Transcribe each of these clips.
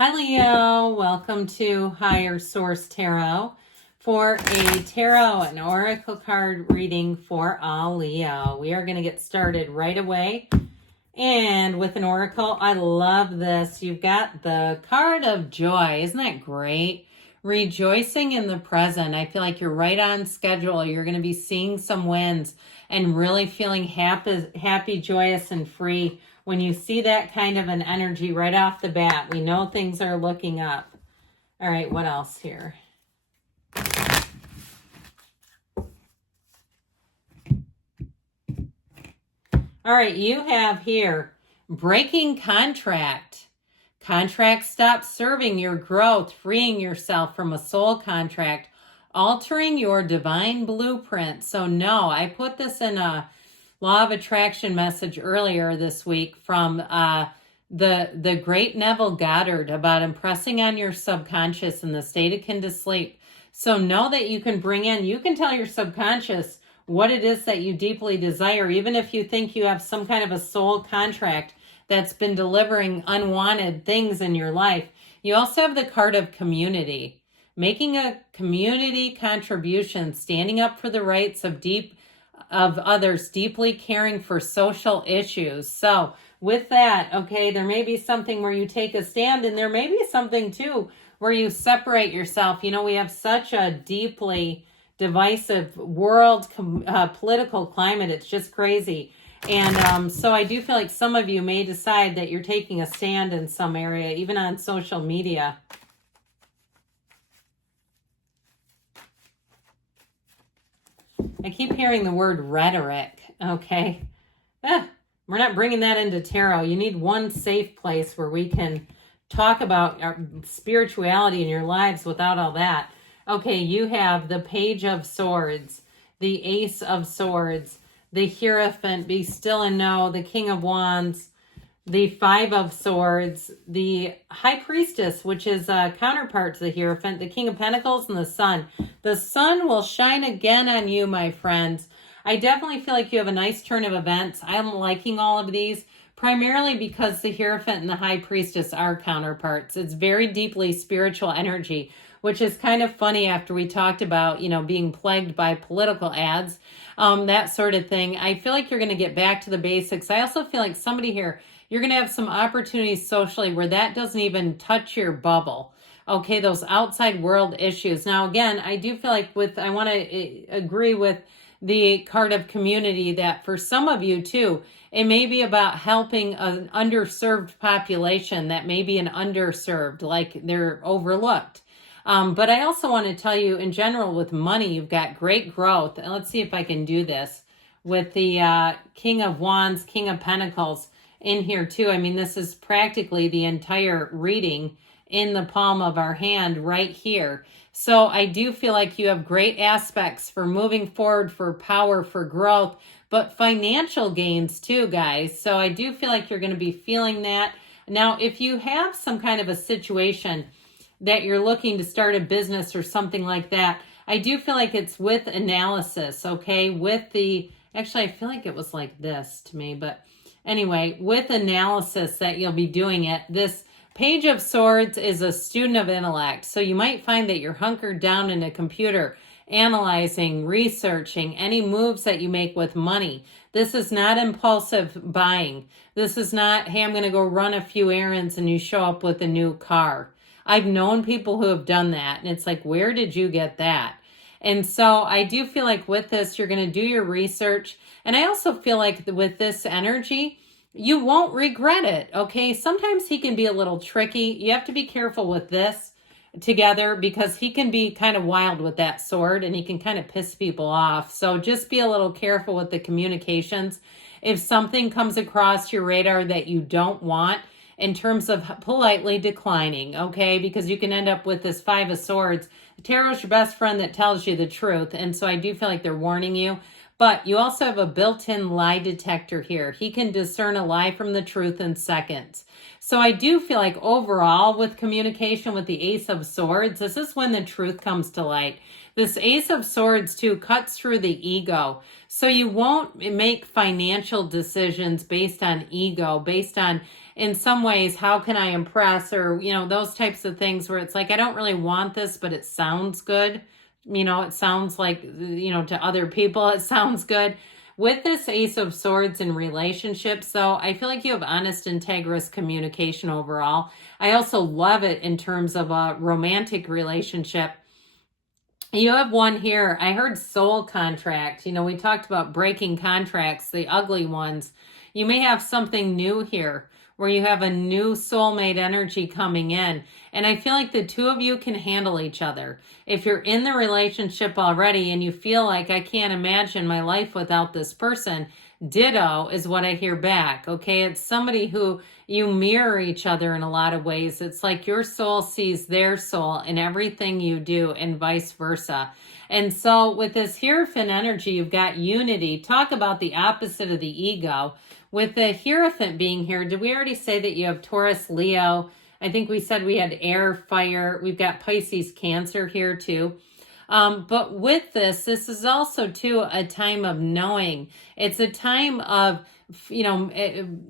Hi Leo, welcome to Higher Source Tarot for a tarot and oracle card reading for all Leo. We are going to get started right away. And with an oracle, I love this. You've got the card of joy. Isn't that great? Rejoicing in the present. I feel like you're right on schedule. You're going to be seeing some wins and really feeling happy, joyous, and free. When you see that kind of an energy right off the bat, we know things are looking up. All right, what else here? All right, you have here breaking contract. Contract stops serving your growth, freeing yourself from a soul contract, altering your divine blueprint. So no, I put this in a Law of Attraction message earlier this week from the great Neville Goddard about impressing on your subconscious in the state akin to sleep. So know that you can tell your subconscious what it is that you deeply desire, even if you think you have some kind of a soul contract that's been delivering unwanted things in your life. You also have the card of community, making a community contribution, standing up for the rights of others, deeply caring for social issues. So with that, okay, there may be something where you take a stand, and there may be something too where you separate yourself. You know, we have such a deeply divisive world political climate. It's just crazy. And so I do feel like some of you may decide that you're taking a stand in some area, even on social media. I keep hearing the word rhetoric, okay? We're not bringing that into tarot. You need one safe place where we can talk about our spirituality in your lives without all that. Okay, you have the Page of Swords, the Ace of Swords, the Hierophant, be still and know, the King of Wands, the Five of Swords, the High Priestess, which is a counterpart to the Hierophant, the King of Pentacles, and the Sun. The sun will shine again on you, my friends. I definitely feel like you have a nice turn of events. I'm liking all of these, primarily because the Hierophant and the High Priestess are counterparts. It's very deeply spiritual energy, which is kind of funny after we talked about, you know, being plagued by political ads, that sort of thing. I feel like you're going to get back to the basics. I also feel like somebody here, you're going to have some opportunities socially where that doesn't even touch your bubble. Okay, those outside world issues. Now, again, I do feel like I want to agree with the card of community that for some of you too, it may be about helping an underserved population that may be an underserved, like they're overlooked. But I also want to tell you in general with money, you've got great growth. And let's see if I can do this with the King of Wands, King of Pentacles in here too. I mean, this is practically the entire reading in the palm of our hand right here. So I do feel like you have great aspects for moving forward, for power, for growth, but financial gains too, guys. So I do feel like you're going to be feeling that. Now, if you have some kind of a situation that you're looking to start a business or something like that, I do feel like it's with analysis, okay? Actually, I feel like it was like this to me, but anyway, with analysis that you'll be doing it. This Page of Swords is a student of intellect. So you might find that you're hunkered down in a computer, analyzing, researching any moves that you make with money. This is not impulsive buying. This is not, hey, I'm going to go run a few errands and you show up with a new car. I've known people who have done that, and it's like, where did you get that? And so I do feel like with this, you're going to do your research. And I also feel like with this energy, you won't regret it, okay? Sometimes he can be a little tricky. You have to be careful with this together because he can be kind of wild with that sword and he can kind of piss people off. So just be a little careful with the communications. If something comes across your radar that you don't want, in terms of politely declining, okay? Because you can end up with this Five of Swords. Tarot's your best friend that tells you the truth. And so I do feel like they're warning you. But you also have a built-in lie detector here. He can discern a lie from the truth in seconds. So I do feel like overall with communication with the Ace of Swords, this is when the truth comes to light. This Ace of Swords, too, cuts through the ego. So you won't make financial decisions based on ego, based on, in some ways, how can I impress, or, those types of things where it's like, I don't really want this, but it sounds good. It sounds like, to other people, it sounds good. With this Ace of Swords in relationships, though, I feel like you have honest, integrous communication overall. I also love it in terms of a romantic relationship. You have one here. I heard soul contract. We talked about breaking contracts, the ugly ones. You may have something new here where you have a new soulmate energy coming in. And I feel like the two of you can handle each other. If you're in the relationship already and you feel like, I can't imagine my life without this person, ditto is what I hear back. Okay, it's somebody who you mirror each other in a lot of ways. It's like your soul sees their soul in everything you do and vice versa. And so with this Hierophant energy, you've got unity. Talk about the opposite of the ego. With the Hierophant being here, did we already say that you have Taurus, Leo? I think we said we had air, fire. We've got Pisces, Cancer here too. But with this is also too a time of knowing. It's a time of,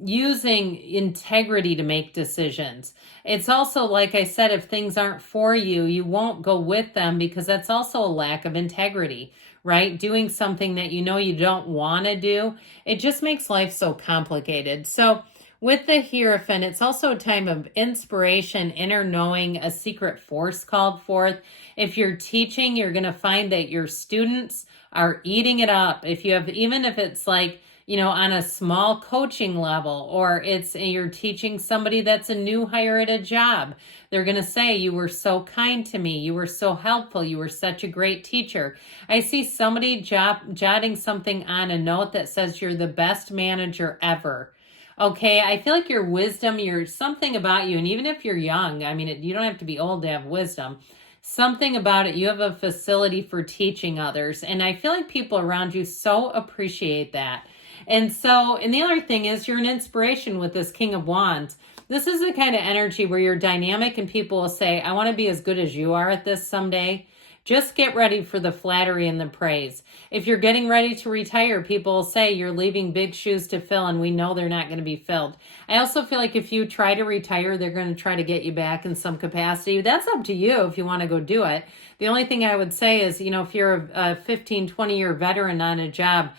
using integrity to make decisions. It's also, like I said, if things aren't for you, you won't go with them because that's also a lack of integrity, right? Doing something that you don't want to do. It just makes life so complicated. So with the Hierophant, it's also a time of inspiration, inner knowing, a secret force called forth. If you're teaching, you're going to find that your students are eating it up. Even if it's like, on a small coaching level, or you're teaching somebody that's a new hire at a job, they're going to say, you were so kind to me. You were so helpful. You were such a great teacher. I see somebody jotting something on a note that says you're the best manager ever. Okay, I feel like your wisdom, something about you, and even if you're young, you don't have to be old to have wisdom. Something about it, you have a facility for teaching others. And I feel like people around you so appreciate that. And the other thing is you're an inspiration with this King of Wands. This is the kind of energy where you're dynamic and people will say, I want to be as good as you are at this someday. Just get ready for the flattery and the praise. If you're getting ready to retire, people will say you're leaving big shoes to fill, and we know they're not going to be filled. I also feel like if you try to retire, they're going to try to get you back in some capacity. That's up to you if you want to go do it. The only thing I would say is, if you're a 15, 20-year veteran on a job,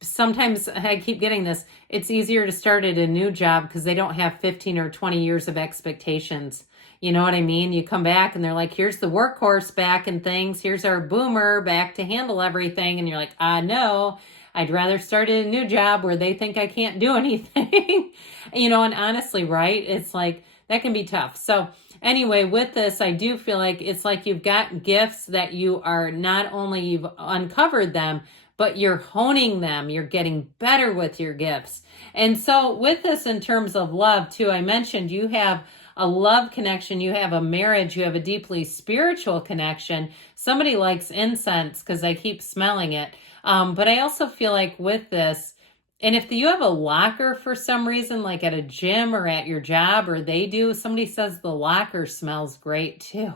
sometimes I keep getting this, it's easier to start at a new job because they don't have 15 or 20 years of expectations. You know what I mean? You come back and they're like, here's the workhorse back and things. Here's our boomer back to handle everything. And you're like, no, I'd rather start at a new job where they think I can't do anything. And honestly, right? It's like, that can be tough. So anyway, with this, I do feel like it's like you've got gifts that you are not only you've uncovered them, but you're honing them. You're getting better with your gifts. And so with this, in terms of love too, I mentioned you have a love connection, you have a marriage, you have a deeply spiritual connection. Somebody likes incense because I keep smelling it. But I also feel like with this, and if you have a locker for some reason, like at a gym or at your job, or they do, somebody says the locker smells great too.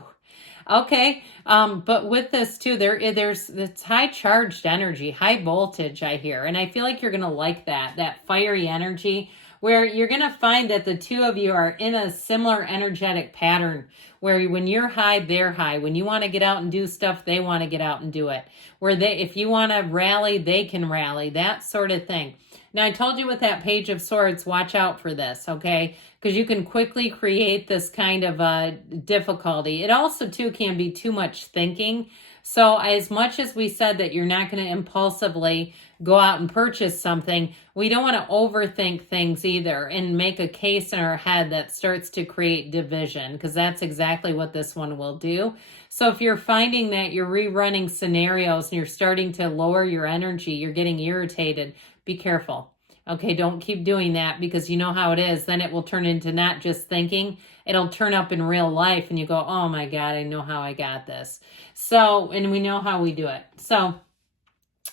Okay, but with this too, there's this high charged energy, high voltage, I hear. And I feel like you're going to like that fiery energy, where you're going to find that the two of you are in a similar energetic pattern, where when you're high, they're high. When you want to get out and do stuff, they want to get out and do it. Where if you want to rally, they can rally, that sort of thing. Now, I told you with that Page of Swords, watch out for this, okay? Because you can quickly create this kind of difficulty. It also, too, can be too much thinking. So as much as we said that you're not going to impulsively go out and purchase something, we don't want to overthink things either and make a case in our head that starts to create division, because that's exactly what this one will do. So if you're finding that you're rerunning scenarios and you're starting to lower your energy, you're getting irritated, be careful. Okay, don't keep doing that, because you know how it is. Then it will turn into not just thinking, it'll turn up in real life and you go, oh my God, I know how I got this. So, and we know how we do it. So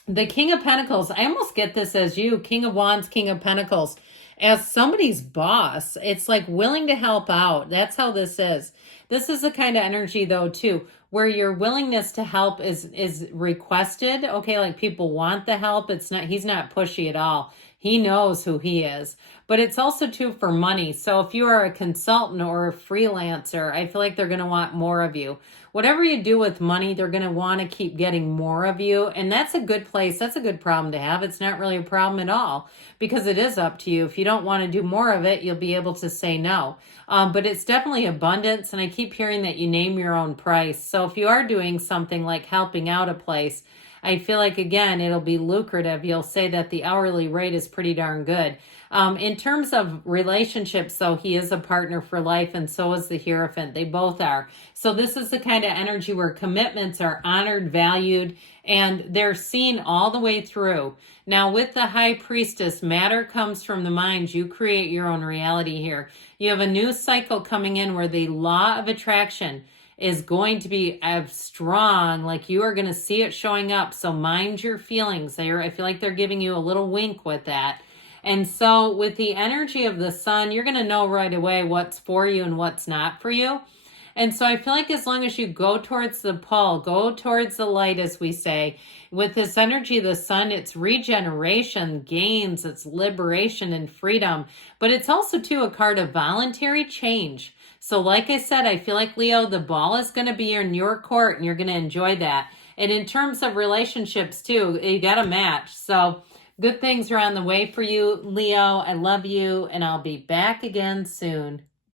the King of Pentacles, I almost get this as you, King of Wands, King of Pentacles. as somebody's boss. It's like willing to help out. That's how this is. This is the kind of energy though too, where your willingness to help is requested. Okay, like people want the help. It's not, he's not pushy at all. He knows who he is. But it's also too for money. So if you are a consultant or a freelancer, I feel like they're going to want more of you. Whatever you do with money, they're going to want to keep getting more of you. And that's a good place. That's a good problem to have. It's not really a problem at all because it is up to you. If you don't want to do more of it, you'll be able to say no. But it's definitely abundance. And I keep hearing that you name your own price. So if you are doing something like helping out a place, I feel like, again, it'll be lucrative. You'll say that the hourly rate is pretty darn good. In terms of relationships, though, he is a partner for life, and so is the Hierophant. They both are. So this is the kind of energy where commitments are honored, valued, and they're seen all the way through. Now, with the High Priestess, matter comes from the mind. You create your own reality here. You have a new cycle coming in where the law of attraction is going to be as strong, like you are going to see it showing up. So mind your feelings. I feel like they're giving you a little wink with that. And so with the energy of the sun, you're going to know right away what's for you and what's not for you. And so I feel like as long as you go towards the pole, go towards the light, as we say, with this energy of the sun, it's regeneration, gains, it's liberation and freedom. But it's also, too, a card of voluntary change. So like I said, I feel like, Leo, the ball is going to be in your court and you're going to enjoy that. And in terms of relationships, too, you got a match. So good things are on the way for you, Leo. I love you, and I'll be back again soon.